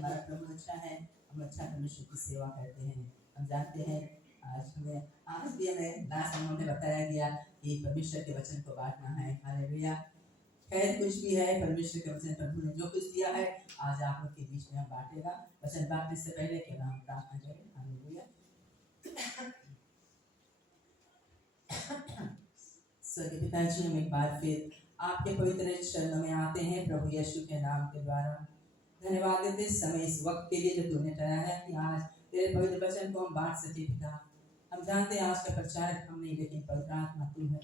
हमारा प्रभु अच्छा है, हम अच्छा परमेश्वर की सेवा करते हैं। हम जानते हैं आज भी हमें लास्ट में बताया गया कि परमेश्वर के वचन को बांटना है। हालेलुया। खैर कुछ भी है, परमेश्वर के वचन प्रभु ने जो कुछ दिया है आज आप लोग के बीच में हम बांटेगा। वचन बांटने से पहले क्या हम प्रार्थना करें। हालेलुया। स्वर्गीय पिताजी, हम एक बार फिर आपके पवित्र चरणों में आते हैं प्रभु यीशु के नाम के द्वारा। धन्यवाद देते समय इस वक्त के लिए जो तूने कराया है कि आज तेरे पवित्र वचन को हम बांट सके पिता। हम जानते हैं आज का प्रचारक हम नहीं, लेकिन पवित्र आत्मा तू है।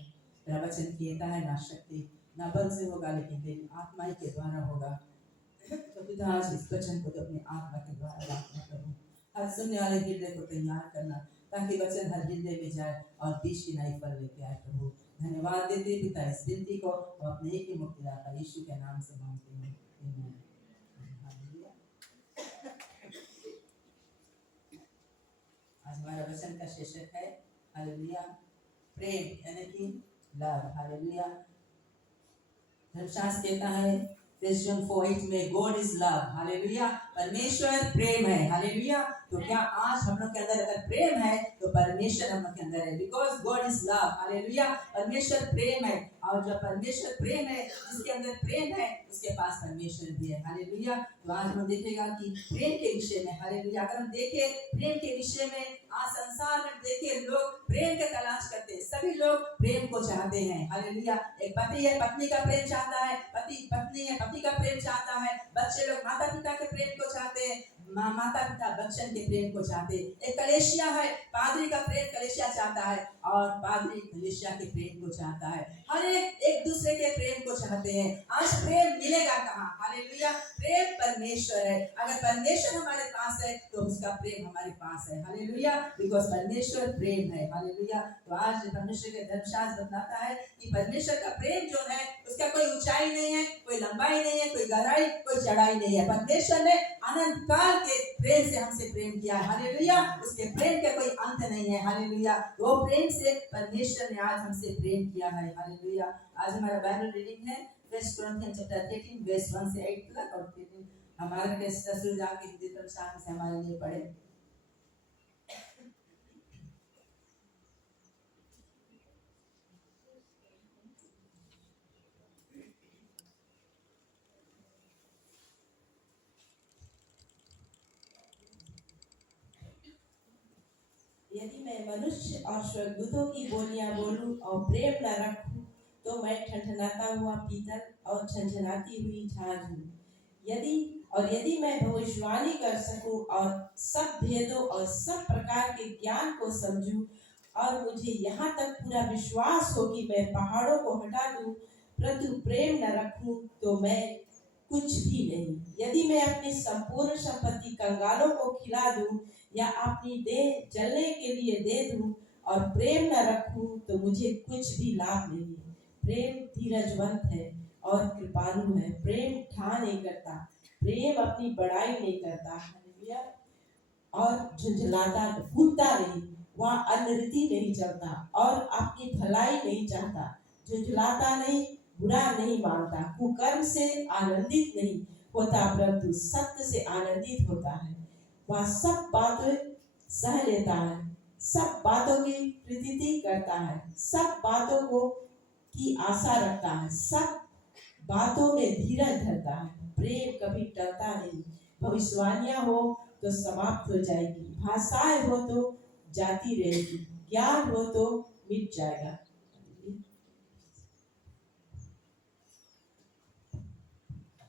तेरा वचन कहता है ना शक्ति ना बल से होगा, लेकिन तेरी आत्मा ही के द्वारा होगा। तो पिता आज इस वचन को तो अपनी आत्मा के द्वारा बांटना प्रभु, हर सुनने वाले हृदय को तैयार करना ताकि वचन हर हृदय में जाए और बीच की नई फल लेके आए प्रभु। धन्यवाद देते पिता इस विनती को और अपने एक ही मुक्तिदाता यीशु के नाम से मांगते हैं। आज हमारा वचन का शीर्षक है हालेलुया प्रेम, यानी कि लव। हालेलुया। धर्मशास्त्र कहता है Ephesians 4:8 में God is love। हालेलुया। परमेश्वर प्रेम है। हालेलुया। तो क्या आज हम लोग के अंदर अगर प्रेम है तो परमेश्वर हम लोग के अंदर है, because God is love. Hallelujah. परमेश्वर प्रेम है और जब परमेश्वर प्रेम है, जिसके अंदर प्रेम है उसके पास परमेश्वर भी है। हालेलुया। तो आज हम देखेगा कि प्रेम के विषय में, हालेलुया, अगर हम देखें प्रेम के विषय में, आज संसार में देखें लोग प्रेम की तलाश करते हैं, सभी लोग प्रेम को चाहते हैं। हालेलुया। एक पति है पत्नी का प्रेम चाहता है, पति पत्नी है पति का प्रेम चाहता है, बच्चे लोग माता पिता के प्रेम को चाहते हैं, माता पिता बच्चन के प्रेम को चाहते हैं। एक कलेशिया है, पादरी का प्रेम कलेशिया चाहता है और पादरी कलेशिया के प्रेम को चाहता है। हर एक दूसरे के प्रेम को चाहते हैं। आज प्रेम मिलेगा कहाँ? हालेलुया। प्रेम परमेश्वर है। अगर परमेश्वर हमारे पास है तो उसका प्रेम हमारे पास है। हालेलुया। बिकॉज परमेश्वर प्रेम है। हालेलुया। तो आज परमेश्वर के धर्मशास्त्र बताता है कि परमेश्वर का प्रेम जो है उसका कोई ऊंचाई नहीं है, कोई लंबाई नहीं है, कोई गहराई, कोई चढ़ाई नहीं है। परमेश्वर ने अनंत काल के प्रेम से हमसे प्रेम किया है। हालेलुया। उसके प्रेम का कोई अंत नहीं है। हालेलुया। वो प्रेम से परमेश्वर ने आज हमसे प्रेम किया है। हालेलुया। आज हमारा बाइबल रीडिंग है 1 Corinthians chapter 13 verse 1 से 8 तक, और फिर हमारे टेस्ट रसूल जाके हिंदी तरफ से हमारे लिए पढ़े। यदि मैं मनुष्य और स्वर्गदूतों की बोलियां बोलूं और प्रेम न रखूं तो मैं ठनठनाता हुआ पीतल और झनझनाती हुई झांझ हूं। यदि मैं भविष्यवाणी कर सकूं और सब भेदों और सब प्रकार के ज्ञान को समझूं और मुझे यहाँ तक पूरा विश्वास हो कि मैं पहाड़ों को हटा दूं, परंतु प्रेम न रखूं तो मैं कुछ भी नहीं। यदि मैं अपनी संपूर्ण संपत्ति कंगालों को खिला दूं या अपनी देह जलने के लिए दे दूं और प्रेम न रखूं तो मुझे कुछ भी लाभ नहीं। प्रेम धीरजवंत है और कृपालु है। प्रेम ठान नहीं करता, प्रेम अपनी बड़ाई नहीं करता, और झुंझलाता फूलता नहीं, वह अनृति नहीं चलता और अपनी भलाई नहीं चाहता, झुंझलाता नहीं, बुरा नहीं मानता, कुकर्म से आनंदित नहीं होता, परंतु सत्य से आनंदित होता है। वह सब बातें सह लेता है, सब बातों की प्रीति करता है, सब बातों को की आशा रखता है, सब बातों में धीरज धरता है। प्रेम कभी टलता नहीं। भविष्यवाणियां हो तो समाप्त हो जाएगी, भाषाएं हो तो जाती रहेगी, ज्ञान हो तो मिट जाएगा।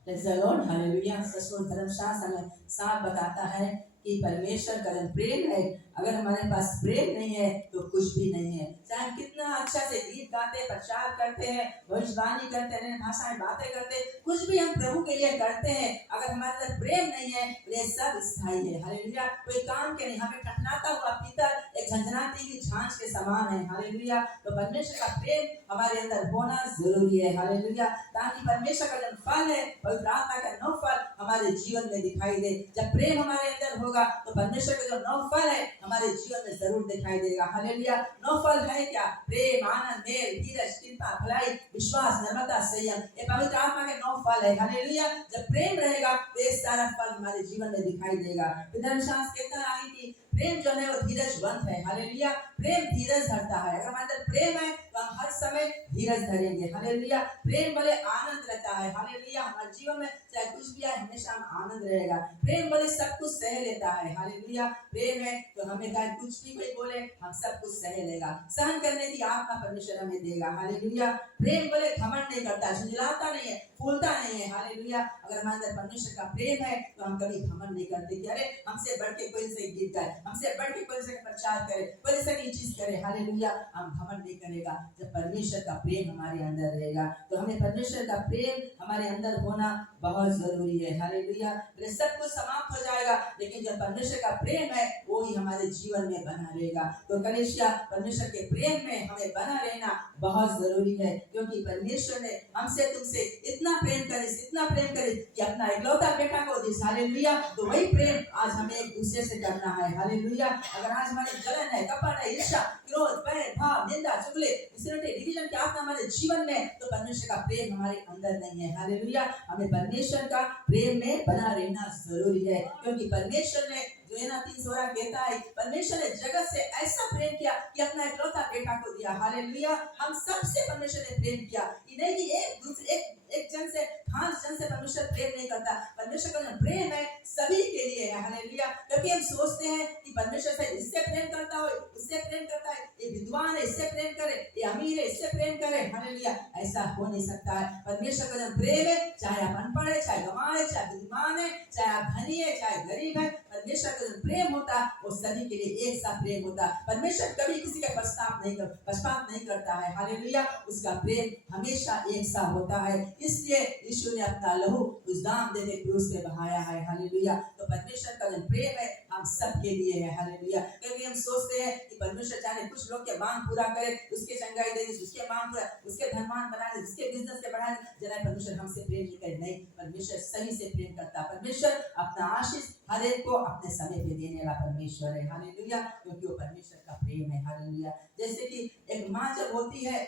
हालेलुया। सचमुच धर्मशास्त्र हमें साफ बताता है कि परमेश्वर का जब प्रेम है, अगर हमारे पास प्रेम नहीं है तो कुछ भी नहीं है। चाहे कितना अच्छा से गीत गाते, प्रचार करते हैं, भविष्यवाणी करते हैं, भाषाएं बातें करते, कुछ भी हम प्रभु के लिए करते हैं, अगर हमारे अंदर प्रेम नहीं है तो ये सब स्थायी है। हालेलुया। कोई काम के नहीं, हमें ठनठनाता हुआ पीतल एक झंझनाती हुई झांझ के समान है। हालेलुया। तो परमेश्वर का प्रेम हमारे अंदर होना जरूरी है। हालेलुया। ताकि परमेश्वर का जो फल है, पवित्र आत्मा का नौ फल हमारे जीवन में दिखाई दे। जब प्रेम हमारे अंदर होगा तो परमेश्वर का जो नौ फल है हमारे जीवन में जरूर दिखाई देगा। हालेलुया। नौ फल है क्या? प्रेम, आनंद, मेल, धीरज, कृपा, भलाई, विश्वास, नम्रता, संयम। ये पवित्र आत्मा के नौ फल है। हालेलुया। जब प्रेम रहेगा तो ये सारा फल हमारे जीवन में दिखाई देगा। धर्मशास्त्र कहता है कि प्रेम जो है वो धीरजवंत है। हालेलुया। प्रेम धीरज धरता है। अगर हमारे अंदर प्रेम है तो हम हर समय धीरज धरेंगे। हालेलुया। प्रेम भले आनंद रहता है। हालेलुया। हमारे जीवन में चाहे कुछ भी आए हमेशा हम आनंद रहेगा। प्रेम भले सब कुछ सह लेता है। हालेलुया। प्रेम है तो हमें चाहे कुछ भी कोई बोले हम सब कुछ सह लेगा। सहन करने की आत्मा परमेश्वर हमें देगा। हालेलुया। प्रेम भले घमंड नहीं करता, झुंझलाता नहीं है, फूलता नहीं है। हालेलुया। अगर हमारे अंदर परमेश्वर का प्रेम है तो हम कभी घमंड नहीं करते कि अरे हमसे बढ़ के कोई से गीत गाए, हमसे बढ़ के कोई से प्रचार करे, कोई से ये चीज करे। हालेलुया। हम घमंड नहीं करेगा। जब परमेश्वर का प्रेम हमारे अंदर रहेगा तो हमें परमेश्वर का प्रेम हमारे अंदर होना बहुत जरूरी है। हालेलुया। सब कुछ समाप्त हो जाएगा लेकिन जब परमेश्वर का प्रेम है वो ही हमारे जीवन में बना रहेगा। तो कलीसिया, परमेश्वर के प्रेम में हमें बना रहना बहुत जरूरी है, क्योंकि परमेश्वर ने हमसे तुमसे इतना प्रेम करे, इतना प्रेम करे कि अपना इकलौता बेटा को दी। हालेलुया। तो वही प्रेम आज हमें एक दूसरे से करना है। हालेलुया। अगर आज हमारी जलन है, कपट है, ईर्ष्या, क्रोध, भय, भाव, निंदा, चुगली, डिवीजन के आत्मा हमारे जीवन में, तो परमेश्वर का प्रेम हमारे अंदर नहीं है। हालेलुया। हमें परमेश्वर का प्रेम में बना रहना जरूरी है, क्योंकि परमेश्वर ने जो है ना 3:16 कहता है, परमेश्वर ने जगत से ऐसा प्रेम किया कि अपना इकलौता बेटा को दिया। हालेलुया। हम सबसे परमेश्वर ने प्रेम किया। ये नहीं कि एक दूसरे एक जन से, खास जन से परमेश्वर प्रेम नहीं करता। परमेश्वर का जो प्रेम है सभी के लिए है। हालेलुया। क्योंकि हम सोचते हैं कि परमेश्वर से इससे प्रेम करता हो, उससे प्रेम करता है, ये विद्वान है इससे प्रेम करे, ये अमीर है इससे प्रेम करे। हालेलुया। ऐसा हो नहीं सकता है। परमेश्वर का जो प्रेम है, चाहे आप अनपढ़ है, चाहे गंवार है, चाहे विद्वान है, चाहे आप धनी है, चाहे गरीब है, परमेश्वर का जो प्रेम होता है वो सभी के लिए एक सा प्रेम होता है। परमेश्वर कभी किसी का पक्षपात नहीं करता है। हालेलुया। उसका प्रेम हमेशा एक सा होता है। इसलिए यीशु ने अपना लहू उस दाम देने क्रूस पे बहाया है। हालेलुया। तो परमेश्वर का जो प्रेम है हम सब के लिए है। हालेलुया। क्योंकि हम सोचते हैं कि परमेश्वर चाहे कुछ लोग के मांग पूरा करे, उसके चंगाई दे दे, उसके मांग पूरा, उसके धनवान बना दे, उसके बिजनेस के बढ़ा दे, जरा परमेश्वर हमसे प्रेम नहीं करे। नहीं, परमेश्वर सभी से प्रेम करता है। परमेश्वर अपना आशीष हर एक को अपने समय पे देने वाला परमेश्वर है। हालेलुया। क्योंकि वो परमेश्वर का प्रेम है। हालेलुया। जैसे कि एक माँ जब होती है,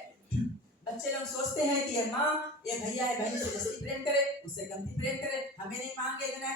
बच्चे लोग सोचते हैं कि ये माँ ये भैया है बहन से जैसे प्रेम करे उससे कमती प्रेम करे, हमें नहीं मांगे देना,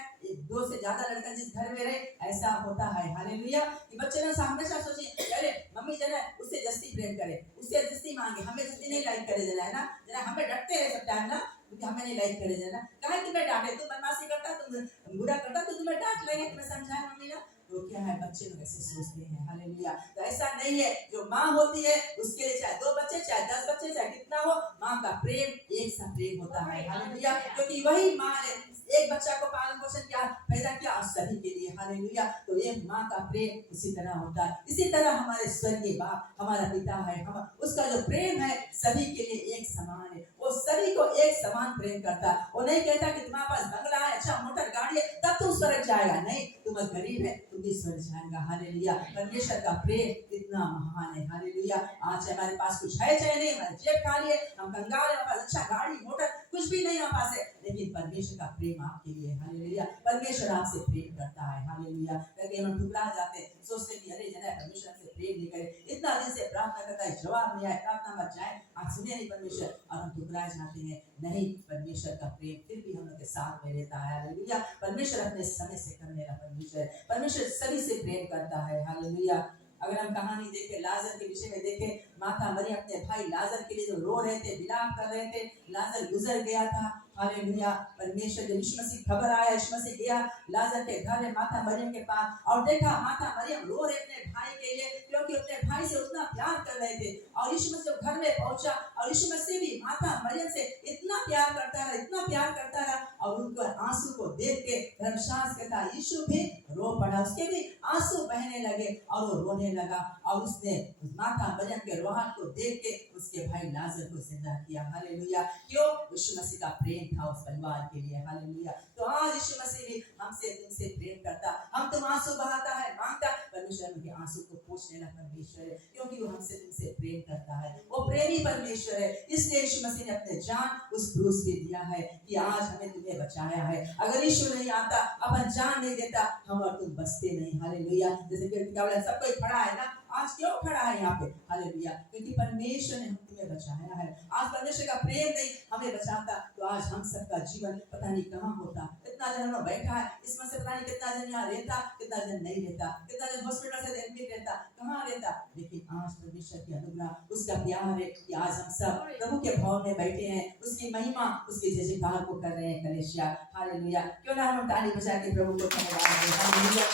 दो से ज्यादा लड़का जिस घर में रहे ऐसा होता है। हालेलुया। कि बच्चे लोग हमेशा सोचे अरे मम्मी जना उससे जस्ती प्रेम करे, उससे जस्ती मांगे, हमें जस्ती नहीं लाइक करे देना है ना, जरा हमें डरते रहे सब टाइम ना, क्योंकि हमें नहीं लाइक करे देना। कहा तुम्हें डांटे, तुम बदमाशी करता, तुम बुरा करता तो तुम्हें डांट लेंगे, तुम्हें समझाए मम्मी ना। तो क्या है, बच्चे लोग ऐसे सोचते हैं। हालेलुया। तो ऐसा नहीं है। जो माँ होती है उसके लिए चाहे 2 बच्चे, चाहे 10 बच्चे, चाहे कितना हो, माँ का प्रेम एक सा प्रेम होता है। हालेलुया। क्योंकि वही माँ ने एक बच्चा को पालन पोषण किया, पैदा किया और सभी के लिए। हालेलुया। तो ये माँ का प्रेम उसी तरह होता है। इसी तरह हमारे स्वर्गीय बाप हमारा पिता है, हम उसका जो प्रेम है सभी के लिए एक समान है। वो सभी को एक समान प्रेम करता है। वो नहीं कहता कि तुम्हारे पास बंगला है, अच्छा मोटर गाड़ी है तब तुम स्वर्ग जाएगा, नहीं, तुम गरीब है तुम भी स्वर्ग जाएगा। हालेलुया। परमेश्वर का प्रेम कितना महान है। हालेलुया। आज हमारे पास कुछ है चाहे नहीं, हमारे जेब खाली है, हम कंगाल है, हमारे पास अच्छा गाड़ी मोटर कुछ भी नहीं हमारे पास है, लेकिन परमेश्वर का प्रेम आपके लिए। हालेलुया। परमेश्वर आपसे प्रेम करता है। हालेलुया। क्योंकि हम ठुकरा जाते हैं, सोचते कि अरे जना परमेश्वर से प्रेम नहीं करे, इतना दिन से प्रार्थना करता है, जवाब नहीं आया, प्रार्थना मत जाए, आप सुने नहीं परमेश्वर, और हम ठुकरा जाते हैं। नहीं, परमेश्वर का प्रेम फिर भी हम लोग के साथ में रहता है। हालेलुया। परमेश्वर अपने समय से करने वाला परमेश्वर, परमेश्वर सभी से प्रेम करता है। हालेलुया। अगर हम कहानी देखें, लाजर के विषय में देखें, माता मरियम अपने भाई लाजर के लिए जो रो रहे थे, विलाप कर रहे थे, लाजर गुजर गया था। हालेलुया। परमेश्वर जब यीशु मसीह खबर आया, यीशु मसीह गया लाजर के घर में माता मरियम के पास और देखा माता मरियम रो रहे अपने भाई के लिए, क्योंकि अपने भाई से उतना प्यार कर रहे थे। और यीशु मसीह घर में पहुंचा और यीशु मसीह भी माता मरियम से इतना प्यार करता रहा, इतना प्यार करता रहा, और उनको आंसू को देख के धर्मशास्त्र कहता यीशु भी रो पड़ा, उसके भी आंसू बहने लगे और वो रोने लगा। और उसने माथा बजन के रोहाट को देख के उसके भाई लाजर को जिंदा किया। हालेलुया। क्यों? यीशु मसीह का प्रेम था उस परिवार के लिए। हालेलुया। तो आज यीशु मसीह भी हमसे तुमसे प्रेम करता। हम तुम आंसू बहाता है, मांगता, परमेश्वर उनके आंसू को पोंछने वाला परमेश्वर है, क्योंकि वो हमसे तुमसे प्रेम करता है। वो प्रेमी परमेश्वर है। इसलिए यीशु मसीह ने अपने जान उस क्रूस पे दिया है कि आज हमें तुम्हें बचाया है। अगर यीशु नहीं आता, अपन जान नहीं देता, हम और तुम बचते नहीं। हालेलुया। जैसे कि क्या बोला, सब कोई खड़ा है ना, आज क्यों खड़ा है यहाँ पे? हालेलुया। क्योंकि परमेश्वर ने तुम्हें बचाया है। आज परमेश्वर का प्रेम नहीं हमें बचाता तो आज हम सबका जीवन पता नहीं कहाँ होता। इतना जन बैठा है, इसमें से पता नहीं कितना जन यहाँ रहता, कितना जन नहीं रहता, कितना जन हॉस्पिटल से एडमिट रहता, कहाँ रहता। लेकिन आज परमेश्वर की अनुग्रह, उसका प्यार है कि आज हम सब प्रभु के भवन में बैठे हैं, उसकी महिमा, उसके जय जयकार को कर रहे हैं। कलेशिया। हालेलुया। क्यों ना हम ताली बजा के प्रभु को धन्यवाद दें। हालेलुया।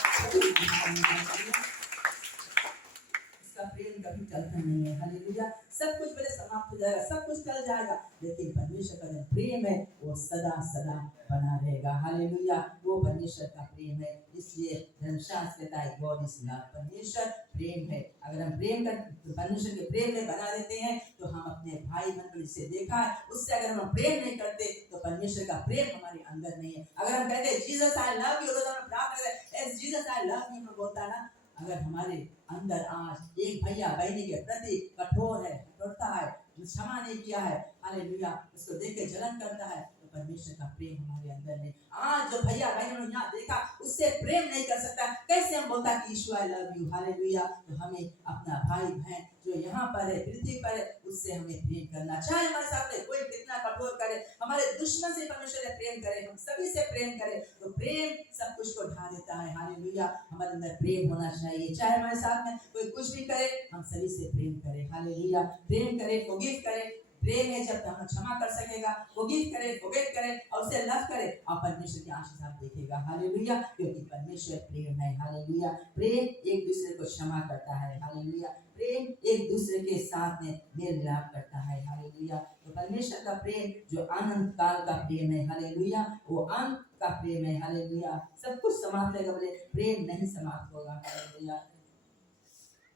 प्रेम कभी टलता नहीं है। हालेलुया। सब कुछ पहले समाप्त हो जाएगा, सब कुछ टल जाएगा, लेकिन परमेश्वर का जो प्रेम है वो सदा सदा बना रहेगा। हालेलुया। वो परमेश्वर का प्रेम है। इसलिए धर्मशास्त्र कहता है गॉड इज लव। परमेश्वर प्रेम है। अगर हम प्रेम कर परमेश्वर के प्रेम में बना देते हैं तो हम अपने भाई मंडली से देखा है, उससे अगर हम प्रेम नहीं करते तो परमेश्वर का प्रेम हमारे अंदर नहीं है। अगर हम कहते हैं जीसस आई लव यू, तो हम प्रार्थना करते हैं जीसस आई लव यू, बोलता ना, अगर हमारे अंदर आज एक भैया बहनी के प्रति कठोर है, कठोरता है, क्षमा नहीं किया है, हालेलुया, उसको देख के जलन करता है, तो परमेश्वर का प्रेम हमारे अंदर नहीं। आज जो भैया बहनों ने यहाँ देखा उससे प्रेम नहीं कर सकता, कैसे हम बोलता कि यीशु आई लव यू। हालेलुया। तो हमें अपना भाई बहन जो यहाँ पर है, पृथ्वी पर है, उससे हमें प्रेम करना। चाहे हमारे साथ में कोई कितना कठोर करे, हमारे दुश्मन से परमेश्वर ने प्रेम करे, हम सभी से प्रेम करे, तो प्रेम सब कुछ को ढा देता है। हालेलुया। हमारे अंदर प्रेम होना चाहिए। चाहे हमारे साथ में कोई कुछ भी करे, हम सभी से प्रेम करें। हालेलुया। प्रेम करें, फॉरगिव करें। प्रेम है जब हम क्षमा कर सकेगा, फॉरगिव करे, फॉरगेट करे और उसे लव करे, और परमेश्वर की आशीष आप देखेगा। हालेलुया। क्योंकि परमेश्वर प्रेम है। हालेलुया। प्रेम एक दूसरे को क्षमा करता है। हालेलुया। प्रेम एक दूसरे के साथ में मेल मिलाप करता है। हालेलुया। तो परमेश्वर का प्रेम जो अनंत काल का प्रेम है, हालेलुया, वो अंत का प्रेम है। हालेलुया। सब कुछ समाप्त है, बोले प्रेम नहीं समाप्त होगा। हालेलुया।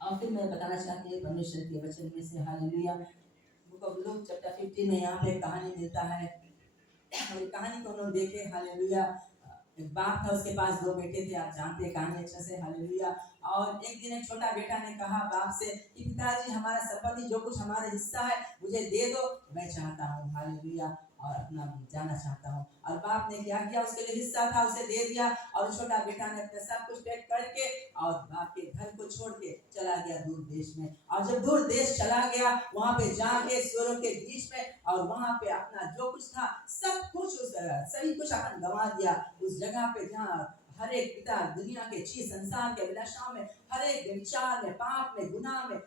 और फिर मैं बताना चाहती हूँ परमेश्वर के वचन में से, हालेलुया, लूक चैप्टर 15 में यहाँ पे कहानी मिलता है। कहानी को हम लोग देखे। हालेलुया। एक बाप था, उसके पास दो बेटे थे, आप जानते हैं कहानी अच्छे से। हालेलुया। और एक दिन एक छोटा बेटा ने कहा बाप से कि पिताजी, हमारा संपत्ति जो कुछ हमारा हिस्सा है मुझे दे दो, मैं चाहता हूँ। हालेलुया। और अपना जाना चाहता हूँ। और बाप ने क्या किया, उसके लिए हिस्सा था उसे दे दिया, और छोटा बेटा ने अपने सब कुछ पैक करके और बाप के घर को छोड़ के चला गया दूर देश में। और जब दूर देश चला गया, वहां पे जाके सूरों के बीच में, और वहां पे अपना जो कुछ था सब कुछ, उस सभी कुछ अपन गंवा दिया। उस जगह पे जहाँ हर एक पिता दुनिया के चीज, संसार के अभिलाषाओं में, हर एक विचार में, पाप में, गुनाह में,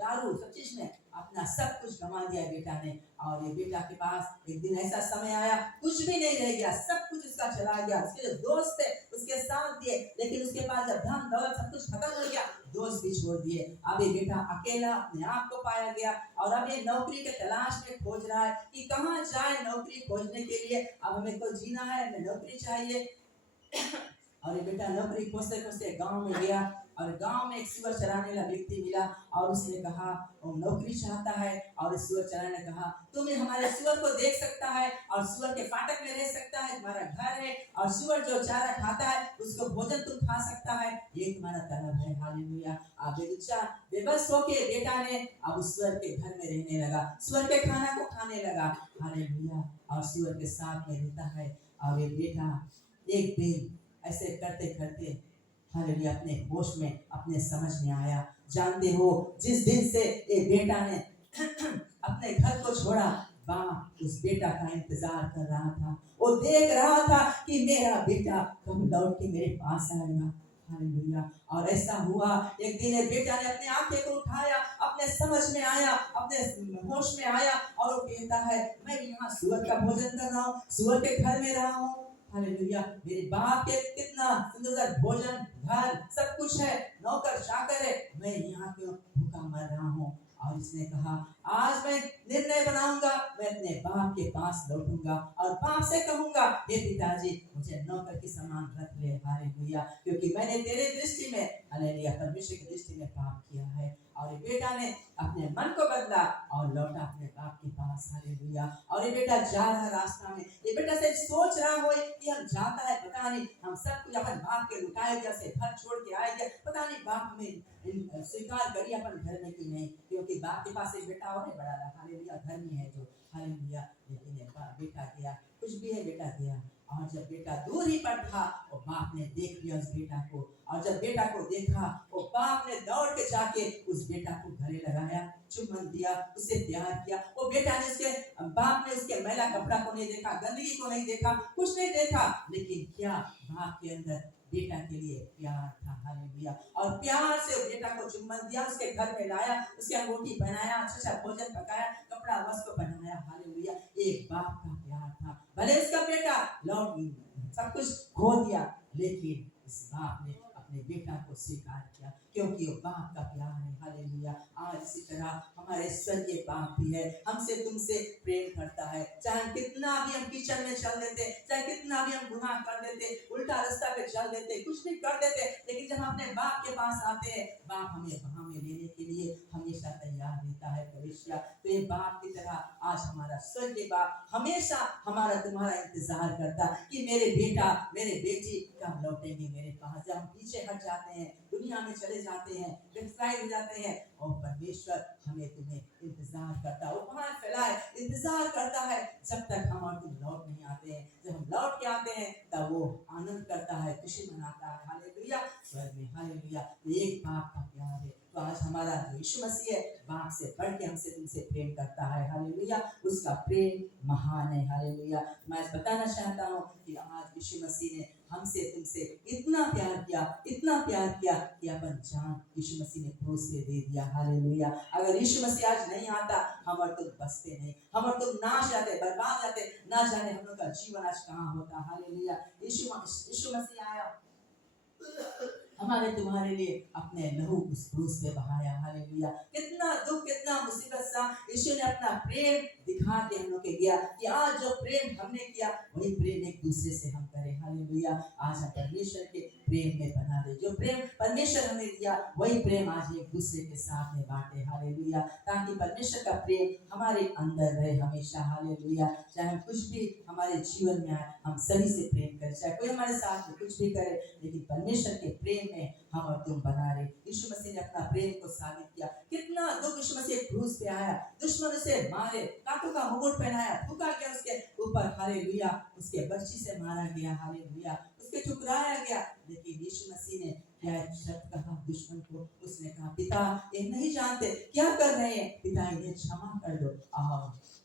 दारू, सब चीज में अपना सब कुछ गंवा दिया बेटा ने। और ये बेटा के पास एक दिन ऐसा समय आया, कुछ भी नहीं रह गया, सब कुछ उसका चला गया। उसके जो दोस्त थे उसके साथ दिए, लेकिन उसके पास जब धन दौलत सब कुछ खत्म हो गया, दोस्त भी छोड़ दिए। अब ये बेटा अकेला अपने आप को पाया गया, और अब ये नौकरी के तलाश में खोज रहा है कि कहाँ जाए नौकरी खोजने के लिए। अब हमें को जीना है, हमें नौकरी चाहिए। और ये बेटा नौकरी खोजते खोजते गांव में गया, और गांव में एक सुअर चराने वाला व्यक्ति मिला, और उसने कहा वो नौकरी चाहता है। और सुअर चराने ने कहा, तुम हमारे सुअर को देख सकता है, और सुअर के फाटक में रह सकता है, तुम्हारा घर है, और सुअर जो चारा खाता है उसको भोजन तुम खा सकता है, ये तुम्हारा तलब है। हालेलुया। अब बेबस होके बेटा ने अब उस सुअर के घर में रहने लगा, सुअर के खाना को खाने लगा। हालेलुया। और सुअर के साथ में रहता है। और ये बेटा एक दिन ऐसे करते करते, हालेलुया, अपने होश में, अपने समझ में आया। जानते हो, जिस दिन से ये बेटा ने अपने घर को छोड़ा, बाप उस बेटा का इंतजार कर रहा था। वो देख रहा था कि मेरा बेटा कब लौट के मेरे पास आएगा। हालेलुया। और ऐसा हुआ, एक दिन ये बेटा ने अपने आंखें को उठाया, अपने समझ में आया, अपने होश में आया, और वो कहता है, मैं यहाँ सुअर का भोजन कर रहा हूँ, सुअर के घर में रहा हूँ। हालेलुया। मेरे बाप के कितना सुंदर भोजन, घर, सब कुछ है, नौकर चाकर है, मैं यहाँ क्यों भूखा मर रहा हूँ। और इसने कहा, आज मैं निर्णय बनाऊंगा, मैं अपने बाप के पास लौटूंगा और बाप से कहूंगा, हे पिताजी मुझे नौकर के समान रख ले, हालेलुया, क्योंकि मैंने तेरे दृष्टि में, हालेलुया, परमेश्वर की दृष्टि में पाप किया है। और ये बेटा ने अपने मन को बदला और लौटा अपने बाप के पास, हालेलुया। और ये बेटा जा रहा रास्ता में, ये बेटा से सोच रहा हो कि हम जाता है, पता नहीं हम सब कुछ अपन बाप के लुटाए जैसे घर छोड़ के आएंगे, पता नहीं बाप हमें स्वीकार करिए अपन घर में कि नहीं, क्योंकि बाप के पास एक बेटा और है बड़ा, हालेलुया, धर्मी है जो, हालेलुया। लेकिन ये बेटा गया, कुछ भी है बेटा गया, और जब बेटा दूर ही पर था वो बाप ने देख लिया उस बेटा को, और जब बेटा को देखा वो बाप ने दौड़ के जाके उस बेटा को गले लगाया, चुम्बन दिया, उसे प्यार किया। वो बेटा ने उसके बाप ने उसके मैला कपड़ा को नहीं देखा, गंदगी को नहीं देखा, कुछ नहीं देखा, लेकिन क्या बाप के अंदर बेटा के लिए प्यार था, हालेलुया। और प्यार से उस बेटा को चुम्बन दिया, उसके घर में लाया, उसके अंगूठी पहनाया, अच्छा भोजन पकाया, कपड़ा वस्त्र पहनाया, हालेलुया। एक बाप का प्यार था। भले उसका बेटा लौट सब कुछ खो दिया, लेकिन इस बाप ने अपने बेटा को स्वीकार किया, क्योंकि वो बाप का प्यार है, हालेलुया। आज इसी तरह हमारे स्वर्गीय बाप भी है, हमसे तुमसे प्रेम करता है। चाहे कितना भी हम कीचड़ में चल देते, चाहे कितना भी हम गुनाह कर देते, उल्टा रास्ता पे चल देते, कुछ भी कर देते, लेकिन जब हम अपने बाप के पास आते हैं, बाप हमें वहां में लेने के लिए हमेशा तैयार रहता है, भविष्य। तो ये बाप की तरह आज हमारा स्वर्गीय बाप हमेशा हमारा तुम्हारा इंतजार करता कि मेरे बेटा मेरे बेटी कब लौटेंगे मेरे पास। जब हम पीछे हट जाते हैं, दुनिया में चले जाते हैं, डिस्ट्रैक्ट हो जाते हैं, और परमेश्वर हमें तुम्हें इंतजार करता है, उपहार फैलाए इंतजार करता है जब तक हम और तुम लौट नहीं आते हैं। जब हम लौट के आते हैं तब वो आनंद करता है, खुशी मनाता है, हालेलुया, स्वर्ग में, हालेलुया। एक बाप का प्यार है। तो आज हमारा जो यीशु मसीह है, बाप से बढ़ के हमसे तुमसे प्रेम करता है, हालेलुया। उसका प्रेम महान है, हालेलुया। मैं बताना चाहता हूँ कि आज यीशु मसीह ने हमसे तुमसे इतना प्यार किया, इतना प्यार किया कि अपन जान यीशु मसीह ने क्रूस पे दे दिया, हालेलुया। अगर यीशु मसीह आज नहीं आता, हम और तुम बचते नहीं, हम और तुम नाश जाते, बर्बाद जाते, ना जाने हम लोग का जीवन आज कहाँ होता, हालेलुया। यीशु मसीह आया हमारे तुम्हारे लिए अपने लहू उस क्रूस पे बहाया, हालेलुया। कितना दुख, कितना मुसीबत सा यीशु ने अपना प्रेम दिखा के हम लोग के गया कि आज जो प्रेम हमने किया वही प्रेम एक दूसरे से हम करें, हालेलुया। आज हम परमेश्वर के प्रेम में बना रहे, जो प्रेम परमेश्वर हमें दिया वही प्रेम आज एक दूसरे के साथ में बांटे, हालेलुया, ताकि परमेश्वर का प्रेम हमारे अंदर रहे हमेशा, हालेलुया। चाहे कुछ भी हमारे जीवन में आए, हम सभी से प्रेम करें, चाहे कोई हमारे साथ में कुछ भी करे, लेकिन परमेश्वर के प्रेम में हम और तुम बना रहे। यीशु मसीह ने अपना प्रेम को साबित किया। कितना दुख यीशु मसीह क्रूस पे आया, दुश्मन उसे मारे, कांटों का मुकुट पहनाया, थूका गया उसके ऊपर, हालेलुया, उसके बर्छी से मारा गया, हालेलुया, उसके ठुकराया गया, लेकिन यीशु मसीह ने क्या एक शब्द कहा दुश्मन को, उसने कहा पिता ये नहीं जानते क्या कर रहे हैं, पिता इन्हें क्षमा कर दो।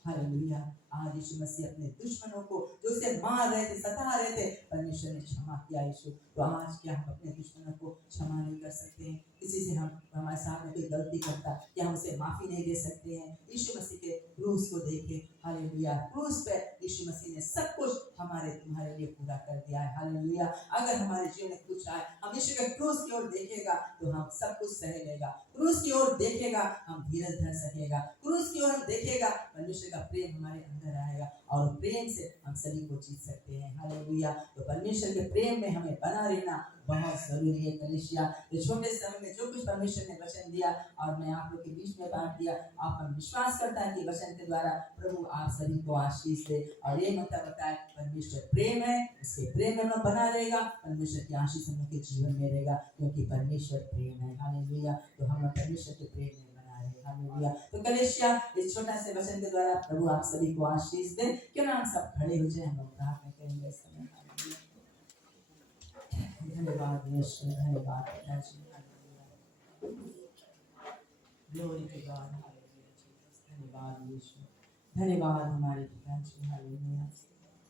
हालेलुया। आज यीशु मसीह अपने दुश्मनों को जो उसे मार रहे थे, सता रहे थे, परमेश्वर ने क्षमा किया यीशु। तो आज क्या हम अपने दुश्मनों को क्षमा नहीं कर सकते हैं? किसी से हम हमारे साथ में कोई गलती करता, क्या हम उसे माफी नहीं दे सकते हैं? यीशु मसीह के क्रूस को देखे, हालेलुया, क्रूस पे यीशु मसीह ने सब कुछ हमारे तुम्हारे लिए पूरा कर दिया है, हालेलुया। अगर हमारे जीवन में कुछ आए, हम यीशु के क्रूस की ओर देखेगा तो हम सब कुछ सह लेगा, क्रूस की ओर देखेगा हम धीरज धर सकेगा, क्रूस की ओर हम देखेगा परमेश्वर का प्रेम हमारे अंदर आएगा, और प्रेम से हम सभी को जीत सकते हैं, हालेलुया। तो परमेश्वर के प्रेम में हमें बना रहना बहुत जरूरी है, कलीसिया। तो छोटे समय में जो कुछ परमेश्वर ने वचन दिया और मैं आप लोग के बीच में बांट दिया, आप हम विश्वास करता है कि वचन के द्वारा प्रभु आप सभी को आशीष दे, और ये मतलब बताए परमेश्वर प्रेम है, उसके प्रेम में हम बना रहेगा, परमेश्वर की आशीष हम लोग के जीवन में रहेगा, क्योंकि परमेश्वर प्रेम है, हालेलुया। तो हम परमेश्वर के प्रेम में बना रहे, हालेलुया। तो कलीसिया इस छोटा से वचन के द्वारा प्रभु आप सभी को आशीष दे। क्यों ना हम सब खड़े हो जाए, हम लोग प्रार्थना करेंगे इस समय। धन्यवाद यीशु, धन्यवाद पिताजी, ग्लोरी टू गॉड, हालेलुया। धन्यवाद यीशु, धन्यवाद हमारे पिताजी, हालेलुया।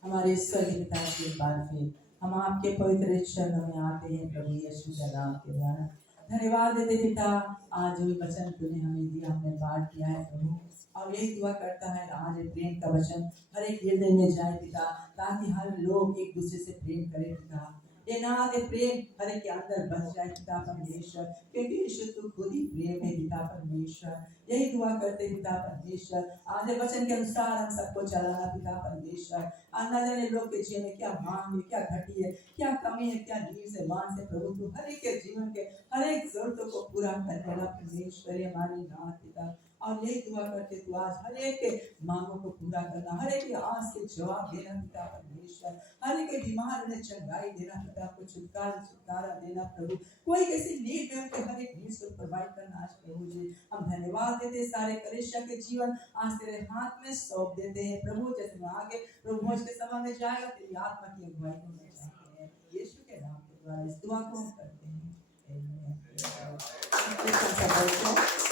हमारे स्वर्गीय पिता के बाद फिर हम आपके पवित्र चरणों में आते हैं प्रभु यीशु के नाम के द्वारा। धन्यवाद देते पिता, आज जो वचन तूने हमें दिया, हमने पाठ किया है प्रभु, और यही दुआ करता है आज प्रेम का वचन हर एक हृदय में जाए पिता, ताकि हर लोग एक दूसरे से प्रेम करें पिता। ये नाथ ये प्रेम हर एक के अंदर बस जाए पिता परमेश्वर, क्योंकि यीशु तू खुद ही प्रेम है पिता परमेश्वर। यही दुआ करते पिता परमेश्वर, आज वचन के अनुसार हम सबको चलाना पिता परमेश्वर। न जाने लोग के जीवन में क्या मांग है, क्या घटी है, क्या कमी है, क्या नीड है, मान से प्रभु तू हर एक के जीवन के हर एक जरूरतों को पूरा करने वाला परमेश्वर हमारे नाथ पिता। और यही दुआ करते तू आज हर एक के मांगों को पूरा करना, हर एक की आस के जवाब देना पिता परमेश्वर, हर एक के बीमार ने चंगाई देना पिता को छुटकारा देना प्रभु। कोई कैसी नीड में उनके हर एक नीड को प्रोवाइड करना आज प्रभु जी हम धन्यवाद देते हैं। सारे कलीसिया के जीवन आज तेरे हाथ में सौंप देते हैं प्रभु। जैसे मैं आगे प्रभु भोज के समय में जाएगा तेरी आत्मा की अगुवाई को मैं चाहते हैं, यीशु के नाम के द्वारा इस दुआ को हम करते हैं। आमीन।